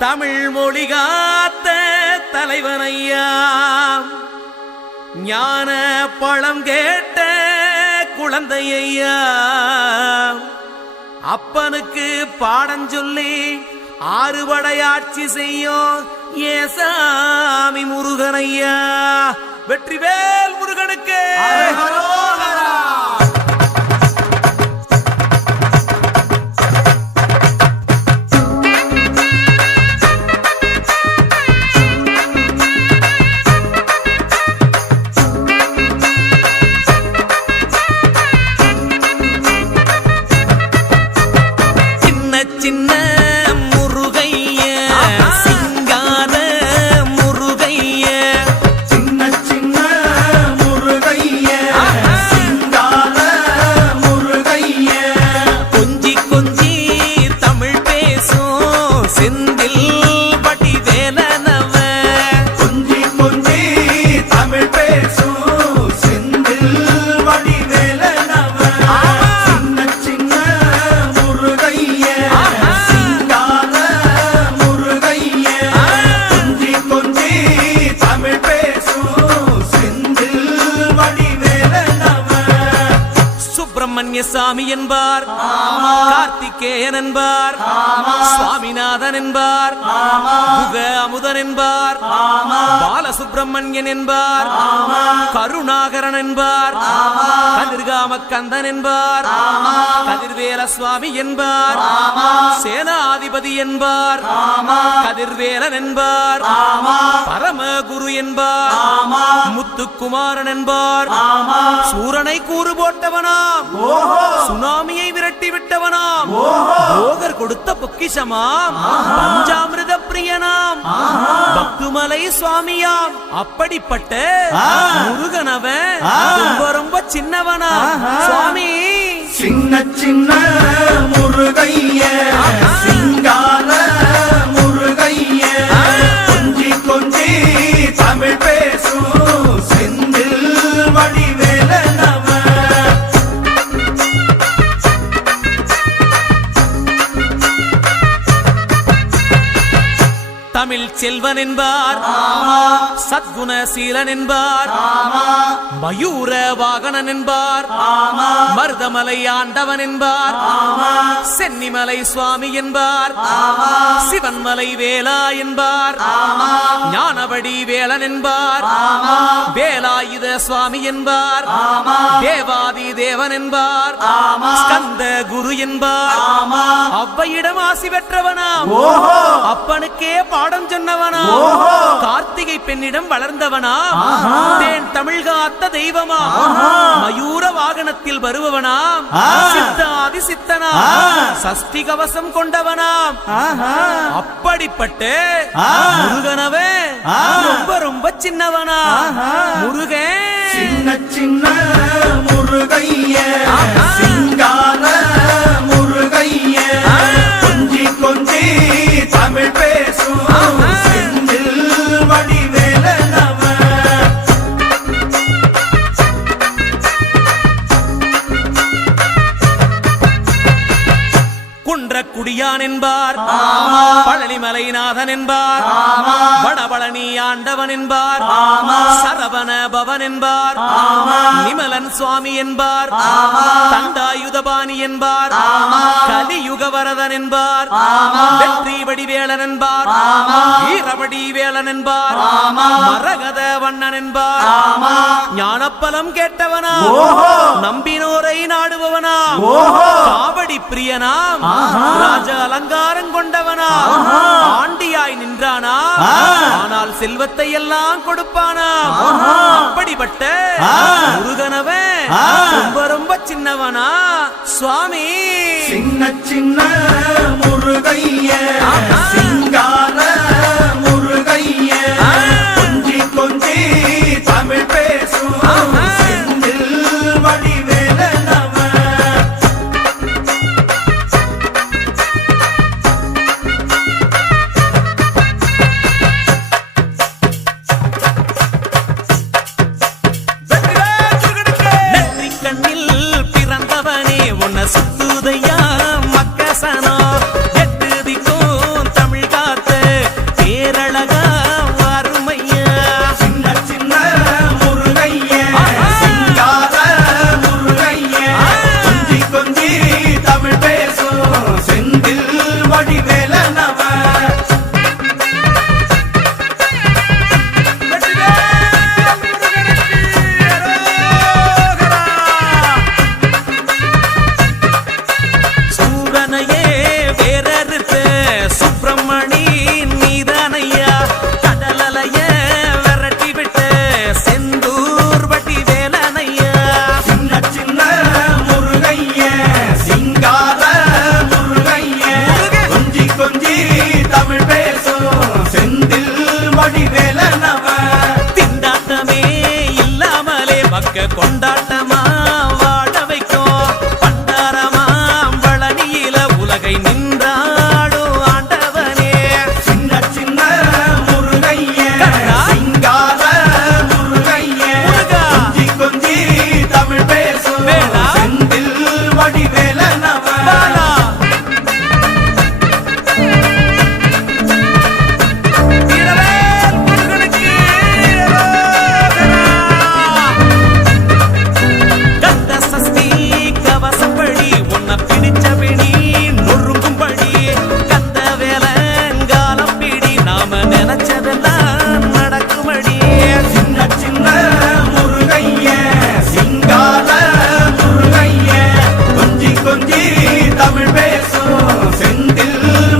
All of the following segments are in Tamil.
தமிழ் மொழி காத்த தலைவனையா, ஞான பழம் கேட்ட குழந்தையா, அப்பனுக்கு பாடம் சொல்லி ஆறுபடையாட்சி செய்யும் ஏசாமி முருகனையா. வெற்றிவேல் முருகனுக்கு சின்ன முருகைய சிங்கார முருகைய, சின்ன சின்ன முருகைய சிங்கார முருகைய, கொஞ்சி கொஞ்சி தமிழ் பேசும் செந்தில் வடிவேலனவ, கொஞ்சி கொஞ்சி தமிழ் பேசும் செந்தில் வடிவேலனவ, சின்ன சின்ன முருகைய சிங்கார முருகைய, கொஞ்சி கொஞ்சி தமிழ் பேசும் செந்தில் வடிவேலனவ. சுப்பிரமணிய சாமி என்பார், கார்த்திகேயன் என்பார், சுவாமிநாதன் என்பார், குக அமுதன் என்பார், பாலசுப்பிரமணியன் என்பார், கருணாகரன் என்பார், கதிர்காம கந்தன் என்பார், கதிர்வேல சுவாமி என்பார், சேனாதிபதி என்பார், கதிர்வேலன் என்பார், பரமகுரு என்பார், முத்துக்குமாரன் என்பார், சூரனை கூறு போட்டவனாம், சுனாமியை விரட்டி விட்டவனாம், போகர் கொடுத்த பொக்கிஷமாம், பஞ்சாமிர்த பிரியனாம், பக்துமலை சுவாமியாம். அப்படிப்பட்ட முருகனவன் ரொம்ப ரொம்ப சின்னவனா சுவாமி. சின்ன சின்ன முருகைய சிங்கார முருகைய, கொஞ்சி கொஞ்சி தமிழ் பேசும் செந்தில் வடிவேலனவ. தமிழ் செல்வன் என்பார், சத்குணசீலன் என்பார், மயூர வாகனன் என்பார், மருதமலை ஆண்டவன் என்பார், சென்னிமலை சுவாமி என்பார், சிவன்மலை வேலா என்பார், ஞானவடி வேலன் என்பார், வேலாயுத சுவாமி என்பார், தேவாதி தேவன் என்பார், ஸ்கந்த குரு என்பார், அவ்வையிடம் ஆசி பெற்றவனாம், அப்பனுக்கே பாடம் சொன்னவனா, கார்த்திகை பெண்ணிடம் வளர்ந்தவனா, தேன் தமிழ் காத்த தெய்வமா, மயூர வாகனத்தில் வருபவனாம், சித்தாதி சித்தனா, சஷ்டி கவசம் கொண்டவனாம். அப்படிப்பட்ட முருகனவே ரொம்ப ரொம்ப சின்னவனா முருகன். சின்ன சின்ன முருகைய சிங்கார முருகைய, கொஞ்சி கொஞ்சி தமிழ் பேசும் செந்தில் வடிவேலனவ. குன்றக்குடியான் என்பார், பழனிமலைநாதன் என்பார், வடபழனி ஆண்டவன் என்பார், சரவண பவன் என்பார், நிமலன் சுவாமி என்பார், தண்டாயுதபாணி என்பார், கலியுக வரதன் என்பார், வெற்றி வடிவேலன் என்பார், வீரவடி வேலன் என்பார், மரகத வண்ணன் என்பார், ஞானப்பலம் கேட்டவனா, நம்பினோரை நாடுபவனா, காவடி பிரியனாம், ராஜ அலங்காரம் கொண்டவனா, ஆண்டியாய் நின்றானா, ஆனால் செல்வத்தை எல்லாம் கொடுப்பானா. அப்படிப்பட்ட முருகனவன் ரொம்ப ரொம்ப சின்னவனா சுவாமி. சின்ன சின்ன முருகைய சிங்கார முருகைய, கொஞ்சி கொஞ்சி தமிழ் பேசும் செந்தில் வடிவேலனவ. நெற்றி கண்ணில் பிறந்தவனே உன்னை சுத்துதையா மக்கசனா,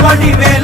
வடிவே